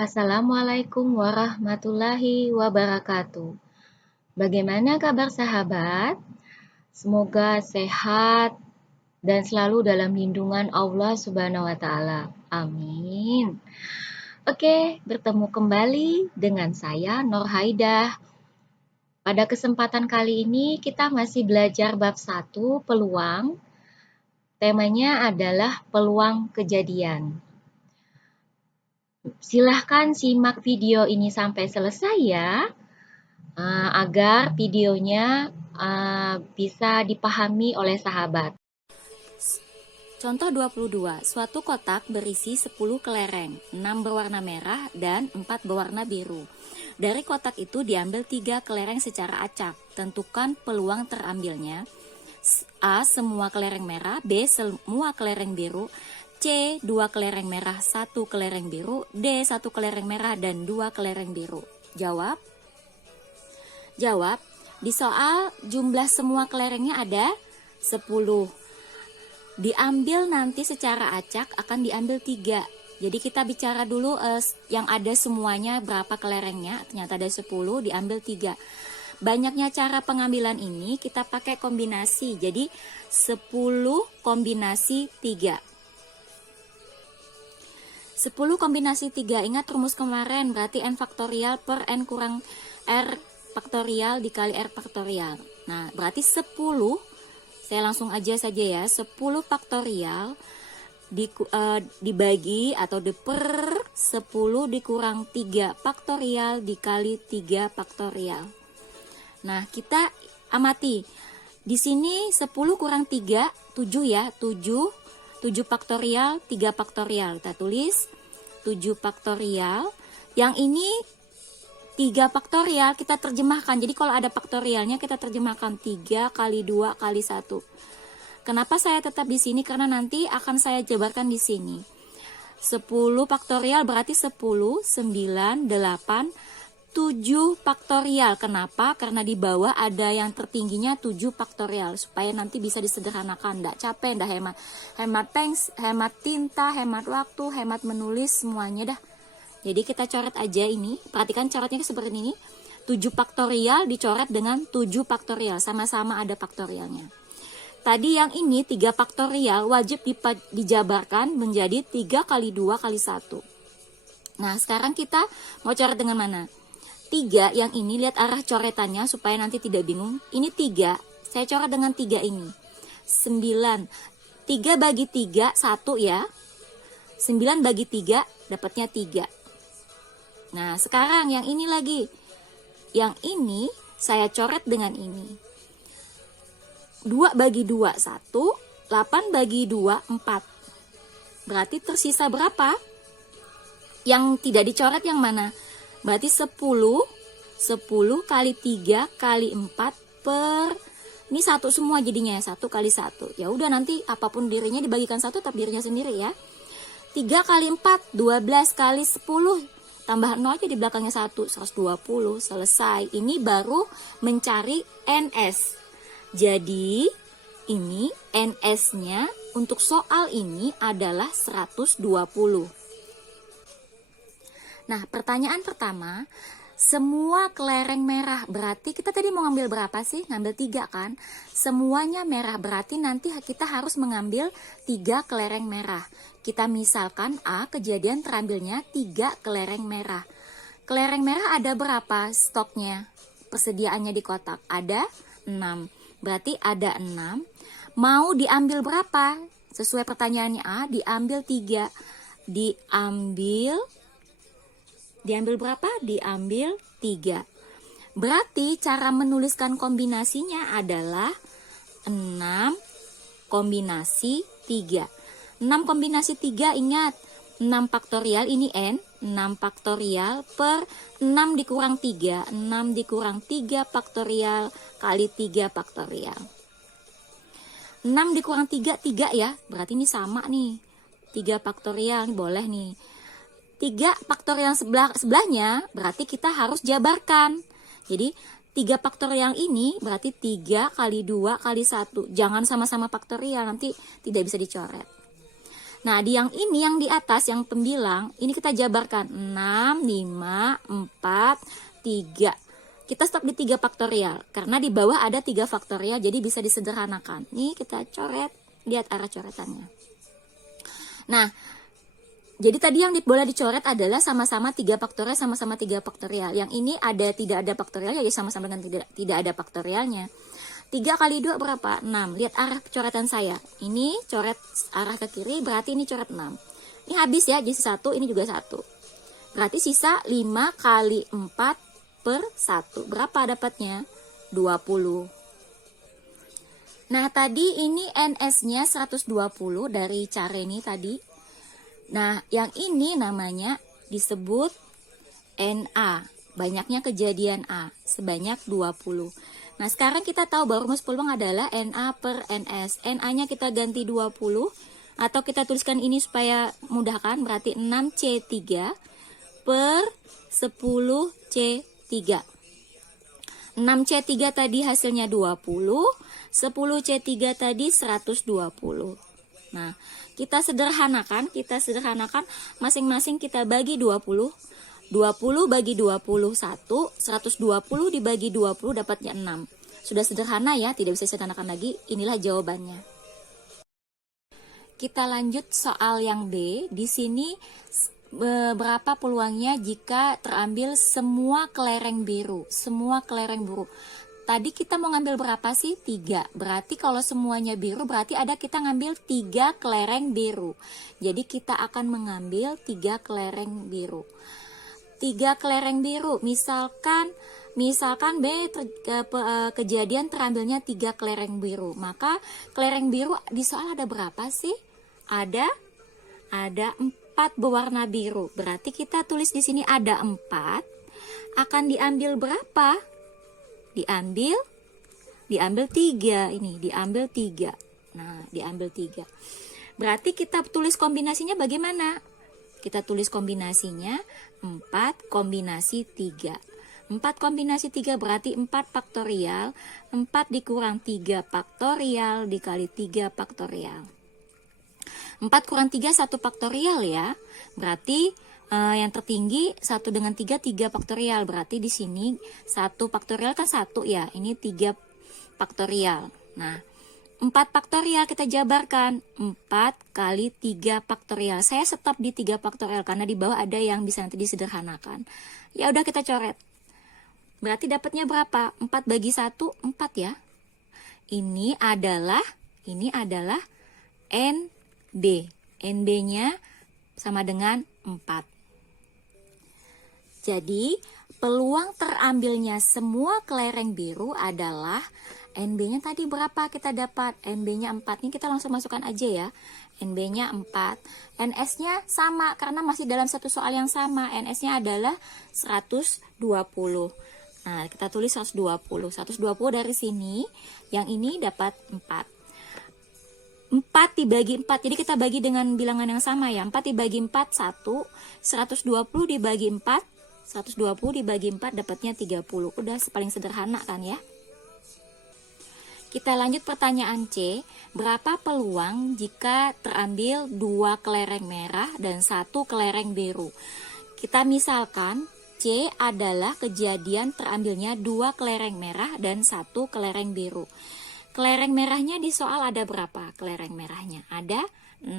Assalamualaikum warahmatullahi wabarakatuh. Bagaimana kabar sahabat? Semoga sehat dan selalu dalam lindungan Allah Subhanahu wa taala. Amin. Oke, bertemu kembali dengan saya Nur Haidah. Pada kesempatan kali ini kita masih belajar bab 1 peluang. Temanya adalah peluang kejadian. Silahkan simak video ini sampai selesai ya, agar videonya bisa dipahami oleh sahabat. Contoh 22, suatu kotak berisi 10 kelereng, 6 berwarna merah dan 4 berwarna biru. Dari kotak itu diambil 3 kelereng secara acak. Tentukan peluang terambilnya. A. Semua kelereng merah. B. Semua kelereng biru. C. 2 kelereng merah, 1 kelereng biru. D. 1 kelereng merah dan 2 kelereng biru. Jawab. Di soal jumlah semua kelerengnya ada 10. Diambil nanti secara acak akan diambil 3. Jadi kita bicara dulu yang ada semuanya berapa kelerengnya. Ternyata ada 10, diambil 3. Banyaknya cara pengambilan ini kita pakai kombinasi. Jadi 10 kombinasi 3. 10 kombinasi 3. Ingat rumus kemarin, berarti n faktorial per n kurang r faktorial dikali r faktorial. Nah, berarti 10, saya langsung aja saja ya, 10 faktorial dibagi atau per 10 dikurang 3 faktorial dikali 3 faktorial. Nah, kita amati. Di sini 10 kurang 3, 7 ya, 7 faktorial, 3 faktorial. Kita tulis 7 faktorial. Yang ini 3 faktorial kita terjemahkan. Jadi kalau ada faktorialnya kita terjemahkan 3 kali 2 kali 1. Kenapa saya tetap di sini? Karena nanti akan saya jabarkan di sini. 10 faktorial berarti 10, 9, 8, 7 faktorial. Kenapa? Karena di bawah ada yang tertingginya 7 faktorial. Supaya nanti bisa disederhanakan. Nggak capek, nggak hemat. Hemat tinta, hemat waktu, hemat menulis, semuanya dah. Jadi kita coret aja ini. Perhatikan coretnya seperti ini. 7 faktorial dicoret dengan 7 faktorial. Sama-sama ada faktorialnya. Tadi yang ini 3 faktorial wajib dijabarkan menjadi 3 kali 2 kali 1. Nah, sekarang kita mau coret dengan mana? 3 yang ini, lihat arah coretannya supaya nanti tidak bingung. Ini 3, saya coret dengan 3 ini. 9, 3 bagi 3, 1 ya. 9 bagi 3, dapatnya 3. Nah, sekarang yang ini lagi. Yang ini saya coret dengan ini. 2 bagi 2, 1. 8 bagi 2, 4. Berarti tersisa berapa? Yang tidak dicoret yang mana? Berarti 10 kali 3 kali 4 per, ini 1 semua jadinya ya, 1 kali 1. Ya udah, nanti apapun dirinya dibagikan 1 tetap dirinya sendiri ya. 3 kali 4, 12 kali 10. Tambah 0 aja di belakangnya 1, 120, selesai. Ini baru mencari NS. Jadi ini NS-nya untuk soal ini adalah 120. Nah, pertanyaan pertama, semua kelereng merah, berarti kita tadi mau ngambil berapa sih? Ngambil 3 kan? Semuanya merah, berarti nanti kita harus mengambil 3 kelereng merah. Kita misalkan A, kejadian terambilnya 3 kelereng merah. Kelereng merah ada berapa stoknya? Persediaannya di kotak ada 6. Berarti ada 6. Mau diambil berapa? Sesuai pertanyaannya A, diambil 3. Diambil berapa? Diambil 3. Berarti cara menuliskan kombinasinya adalah 6 kombinasi 3. 6 kombinasi 3, ingat 6 faktorial ini N, 6 faktorial per 6 dikurang 3, 6 dikurang 3 faktorial kali 3 faktorial. 6 dikurang 3, 3 ya, berarti ini sama nih. 3 faktorial, ini boleh nih. 3 faktorial sebelahnya berarti kita harus jabarkan. Jadi 3 faktorial ini berarti 3 kali 2 kali 1. Jangan sama-sama faktorial, nanti tidak bisa dicoret. Nah, di yang ini, yang di atas, yang pembilang, ini kita jabarkan 6, 5, 4, 3. Kita stop di 3 faktorial, karena di bawah ada 3 faktorial, jadi bisa disederhanakan. Nih, kita coret, lihat arah coretannya. Nah, jadi tadi yang boleh dicoret adalah sama-sama 3 faktorial, sama-sama 3 faktorial. Yang ini tidak ada faktorial, ya sama-sama dengan tidak ada faktorialnya. 3 kali 2 berapa? 6. Lihat arah coretan saya. Ini coret arah ke kiri, berarti ini coret 6. Ini habis ya, jadi 1, ini juga 1. Berarti sisa 5 kali 4 per 1. Berapa dapatnya? 20. Nah, tadi ini NS-nya 120 dari cara ini tadi. Nah, yang ini namanya disebut NA. Banyaknya kejadian A, sebanyak 20. Nah, sekarang kita tahu bahwa rumus peluang adalah NA per NS. NA-nya kita ganti 20, atau kita tuliskan ini supaya mudahkan, berarti 6C3 per 10C3. 6C3 tadi hasilnya 20, 10C3 tadi 120. Nah, kita sederhanakan masing-masing kita bagi 20. 20 bagi 21, 120 dibagi 20 dapatnya 6. Sudah sederhana ya, tidak bisa disederhanakan lagi. Inilah jawabannya. Kita lanjut soal yang B. Di sini berapa peluangnya jika terambil semua kelereng biru? Semua kelereng biru. Tadi kita mau ngambil berapa sih? 3. Berarti kalau semuanya biru, berarti kita ngambil 3 kelereng biru. Jadi kita akan mengambil 3 kelereng biru. 3 kelereng biru, misalkan B kejadian terambilnya 3 kelereng biru, maka kelereng biru di soal ada berapa sih? Ada 4 berwarna biru. Berarti kita tulis di sini ada 4. Akan diambil berapa? Diambil 3 ini, diambil 3. Nah, diambil 3. Berarti kita tulis kombinasinya bagaimana? Kita tulis kombinasinya 4 kombinasi 3. 4 kombinasi 3 berarti 4 faktorial. 4 dikurang 3 faktorial dikali 3 faktorial. 4 kurang 3 1 faktorial ya. Berarti yang tertinggi 1 dengan 3 faktorial. Berarti di sini 1 faktorial kan 1 ya. Ini 3 faktorial. Nah, 4 faktorial kita jabarkan 4 kali 3 faktorial. Saya stop di 3 faktorial karena di bawah ada yang bisa nanti disederhanakan. Ya udah kita coret. Berarti dapatnya berapa? 4 bagi 1 4 ya. Ini adalah NB. NB-nya sama dengan 4. Jadi, peluang terambilnya semua kelereng biru adalah NB-nya tadi berapa kita dapat? NB-nya 4. Ini kita langsung masukkan aja ya. NB-nya 4. NS-nya sama karena masih dalam satu soal yang sama. NS-nya adalah 120. Nah, kita tulis 120. 120 dari sini. Yang ini dapat 4. 4 dibagi 4. Jadi kita bagi dengan bilangan yang sama ya. 4 dibagi 4 1. 120 dibagi 4. 120 dibagi 4 dapatnya 30. Udah paling sederhana kan ya. Kita lanjut pertanyaan C. Berapa peluang jika terambil 2 kelereng merah dan 1 kelereng biru? Kita misalkan C adalah kejadian terambilnya 2 kelereng merah dan 1 kelereng biru. Kelereng merahnya di soal ada berapa? Kelereng merahnya ada 6.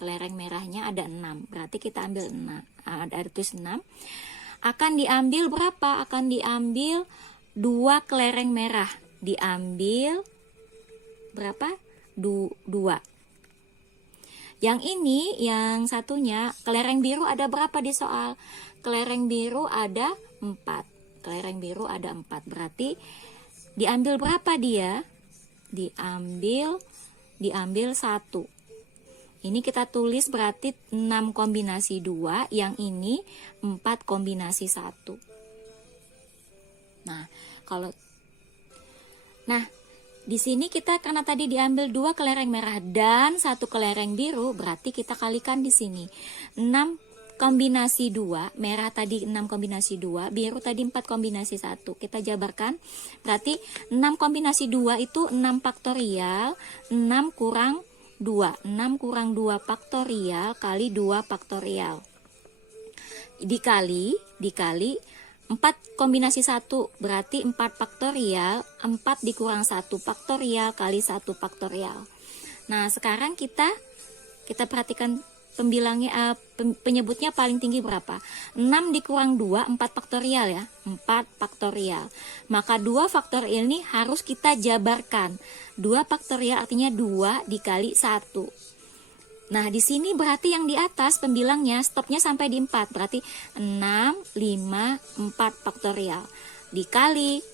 Kelereng merahnya ada 6. Berarti kita ambil 6. Ada tulis 6. Akan diambil berapa? Akan diambil 2 kelereng merah. Diambil berapa? 2. Yang ini, yang satunya, kelereng biru ada berapa di soal? Kelereng biru ada 4. Kelereng biru ada 4. Berarti diambil berapa dia? Diambil 1. Ini kita tulis berarti 6 kombinasi 2, yang ini 4 kombinasi 1. Nah, di sini kita karena tadi diambil 2 kelereng merah dan 1 kelereng biru, berarti kita kalikan di sini. 6 kombinasi 2, merah tadi 6 kombinasi 2, biru tadi 4 kombinasi 1. Kita jabarkan, berarti 6 kombinasi 2 itu 6 faktorial, 6 kurang 2. 6 kurang 2 faktorial kali 2 faktorial. Dikali 4 kombinasi 1 berarti 4 faktorial, 4 dikurang 1 faktorial kali 1 faktorial. Nah, sekarang kita perhatikan pembilangnya, penyebutnya paling tinggi berapa? 6 dikurang 2, 4 faktorial ya, 4 faktorial. Maka 2 faktorial ini harus kita jabarkan. 2 faktorial artinya 2 dikali 1. Nah, di sini berarti yang di atas pembilangnya stopnya sampai di 4. Berarti 6, 5, 4 faktorial. Dikali.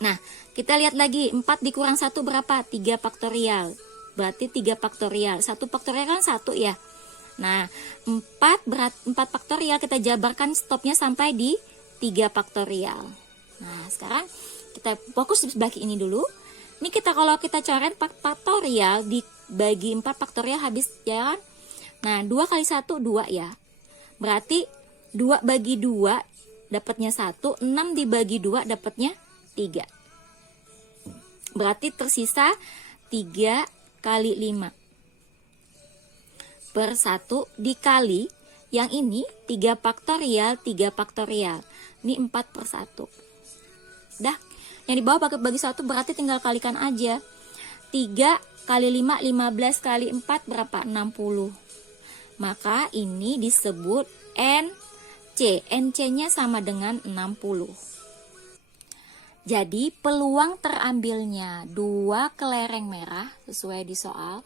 Nah, kita lihat lagi. 4 dikurang 1 berapa? 3 faktorial. Berarti 3 faktorial. 1 faktorial kan 1 ya. Nah, 4 faktorial kita jabarkan stopnya sampai di 3 faktorial. Nah, sekarang kita fokus di sebelah ini dulu. Ini kalau kita coret faktorial dibagi 4 faktorial habis ya kan? Nah, 2 kali 1 2 ya. Berarti 2 bagi 2 dapatnya 1, 6 dibagi 2 dapatnya 3. Berarti tersisa 3 kali 5 per 1 dikali yang ini 3 faktorial, 3 faktorial. Ini 4 per 1. Dah. Yang di bawah bagi 1 berarti tinggal kalikan aja. 3 kali 5, 15 kali 4 berapa? 60. Maka ini disebut NC. NC-nya sama dengan 60. Jadi peluang terambilnya 2 kelereng merah sesuai di soal.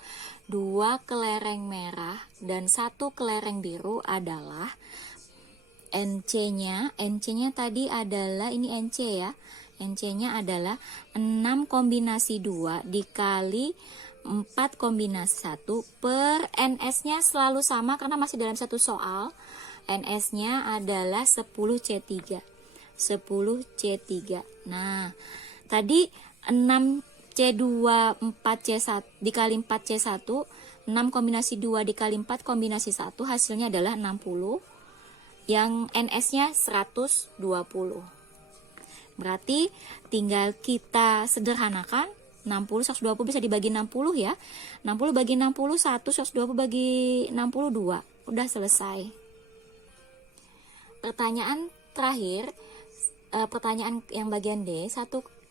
2 kelereng merah dan 1 kelereng biru adalah NC-nya tadi adalah ini NC ya. NC-nya adalah 6 kombinasi 2 dikali 4 kombinasi 1 per NS-nya selalu sama karena masih dalam satu soal. NS-nya adalah 10C3. 10C3. Nah, tadi 6C2 4C1 dikali 4C1, 6 kombinasi 2 dikali 4 kombinasi 1 hasilnya adalah 60. Yang NS-nya 120. Berarti tinggal kita sederhanakan 60, 120 bisa dibagi 60 ya. 60 bagi 60, 120 bagi 62. Udah selesai. Pertanyaan terakhir, pertanyaan yang bagian D,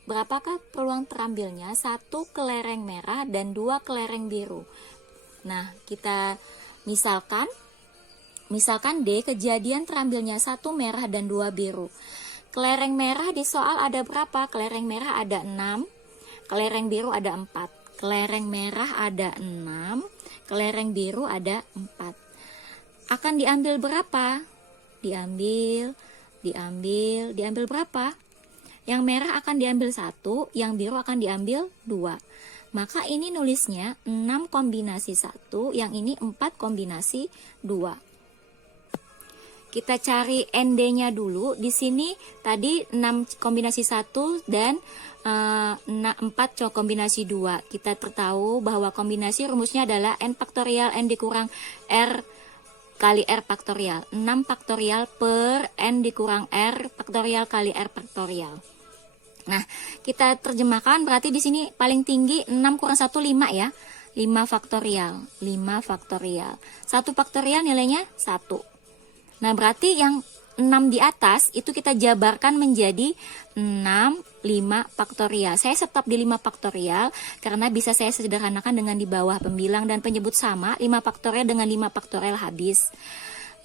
berapakah peluang terambilnya 1 kelereng merah dan 2 kelereng biru? Nah, kita misalkan D kejadian terambilnya 1 merah dan 2 biru. Kelereng merah di soal ada berapa? Kelereng merah ada 6, kelereng biru ada 4. Kelereng merah ada 6, kelereng biru ada 4. Akan diambil berapa? Diambil berapa? Yang merah akan diambil 1, yang biru akan diambil 2. Maka ini nulisnya 6 kombinasi 1, yang ini 4 kombinasi 2. Kita cari ND-nya dulu. Di sini tadi 6 kombinasi 1 dan 4 kombinasi 2. Kita tahu bahwa kombinasi rumusnya adalah N faktorial N dikurang R kali R faktorial. 6 faktorial per N dikurang R faktorial kali R faktorial. Nah, kita terjemahkan berarti di sini paling tinggi 6 kurang 1 5 ya. 5 faktorial. 5 faktorial. 1 faktorial nilainya 1. Nah, berarti yang 6 di atas itu kita jabarkan menjadi 6, 5 faktorial. Saya stop di 5 faktorial karena bisa saya sederhanakan dengan di bawah pembilang dan penyebut sama. 5 faktorial dengan 5 faktorial habis.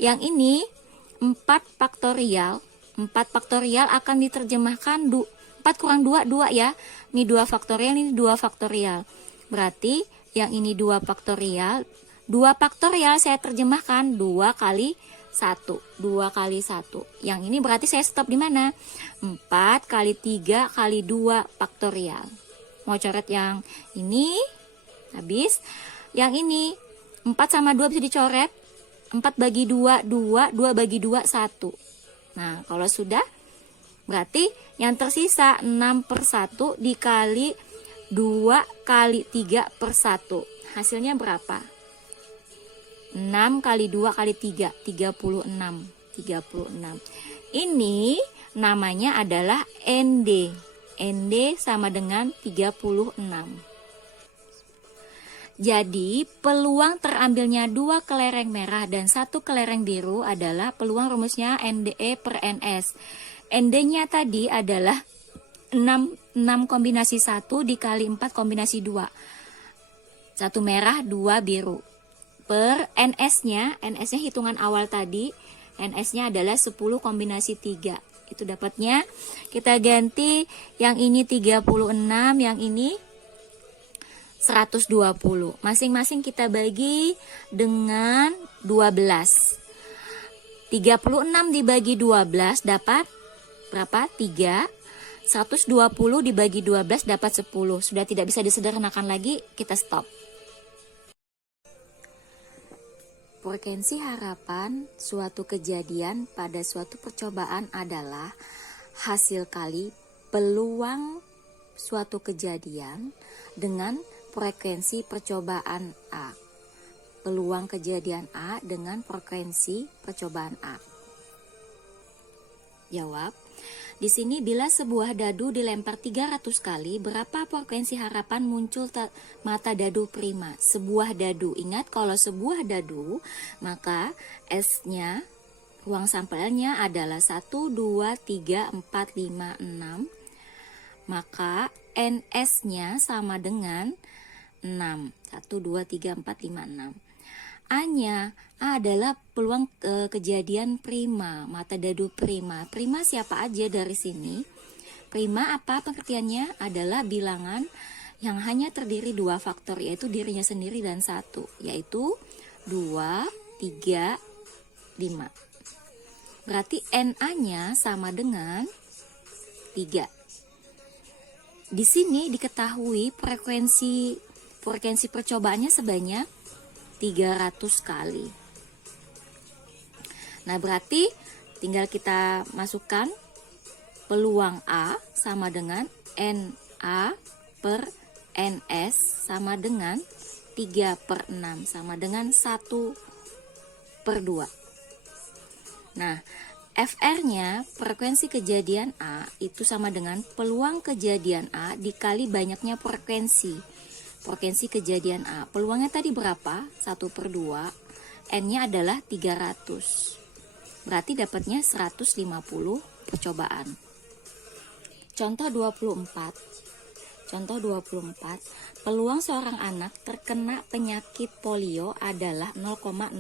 Yang ini 4 faktorial. 4 faktorial akan diterjemahkan 4 kurang 2, 2 ya. Ini 2 faktorial, ini 2 faktorial. Berarti yang ini 2 faktorial. 2 faktorial saya terjemahkan 2 kali 1, 2 kali 1. Yang ini berarti saya stop di mana? 4 kali 3 kali 2 faktorial. Mau coret yang ini, habis. Yang ini, 4 sama 2 bisa dicoret. 4 bagi 2, 2, 2 bagi 2, 1. Nah, kalau sudah, berarti yang tersisa 6 per 1 dikali 2 kali 3 per 1. Hasilnya berapa? 6 kali 2 kali 3, 36. Ini namanya adalah ND. ND sama dengan 36. Jadi peluang terambilnya 2 kelereng merah dan 1 kelereng biru adalah peluang rumusnya NDE per NS. ND-nya tadi adalah 6 kombinasi 1 dikali 4 kombinasi 2. 1 merah, 2 biru. Per NS-nya hitungan awal tadi, NS-nya adalah 10 kombinasi 3. Itu dapatnya, kita ganti yang ini 36, yang ini 120. Masing-masing kita bagi dengan 12. 36 dibagi 12 dapat berapa? 3. 120 dibagi 12 dapat 10. Sudah tidak bisa disederhanakan lagi, kita stop. Frekuensi harapan suatu kejadian pada suatu percobaan adalah hasil kali peluang suatu kejadian dengan frekuensi percobaan A. Peluang kejadian A dengan frekuensi percobaan A. Jawab. Di sini bila sebuah dadu dilempar 300 kali, berapa frekuensi harapan muncul mata dadu prima? Sebuah dadu. Ingat kalau sebuah dadu, maka S-nya, ruang sampelnya adalah 1, 2, 3, 4, 5, 6. Maka NS-nya sama dengan 6. 1, 2, 3, 4, 5, 6. A-nya adalah peluang kejadian prima, mata dadu prima. Prima siapa aja dari sini? Prima apa pengertiannya? Adalah bilangan yang hanya terdiri 2 faktor, yaitu dirinya sendiri dan 1, yaitu 2, 3, 5. Berarti NA-nya sama dengan 3. Di sini diketahui frekuensi percobaannya sebanyak 300 kali. Nah, berarti tinggal kita masukkan peluang A sama dengan NA per NS sama dengan 3 per 6 sama dengan 1 per 2. Nah, FR-nya frekuensi kejadian A itu sama dengan peluang kejadian A dikali banyaknya frekuensi kejadian A. Peluangnya tadi berapa? 1 per 2. N-nya adalah 300. Berarti dapatnya 150 percobaan. Contoh 24. Peluang seorang anak terkena penyakit polio adalah 0,01.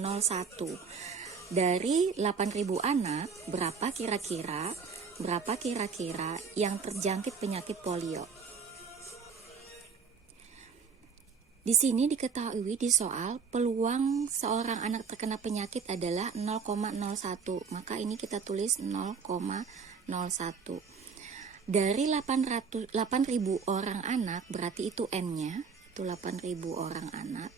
Dari 8.000 anak, berapa kira-kira yang terjangkit penyakit polio? Di sini diketahui di soal peluang seorang anak terkena penyakit adalah 0,01. Maka ini kita tulis 0,01. Dari 8.000 orang anak, berarti itu N-nya, itu 8.000 orang anak.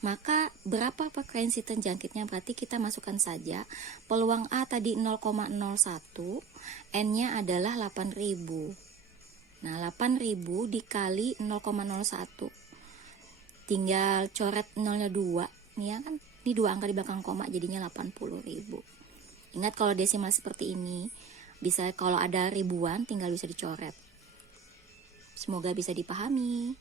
Maka berapa frekuensi terjangkitnya? Berarti kita masukkan saja peluang A tadi 0,01, N-nya adalah 8.000. Nah, 8.000 dikali 0,01. Tinggal coret nolnya 2, nih ya kan, ini 2 angka di belakang koma jadinya 80.000. Ingat kalau desimal seperti ini, bisa kalau ada ribuan tinggal bisa dicoret. Semoga bisa dipahami.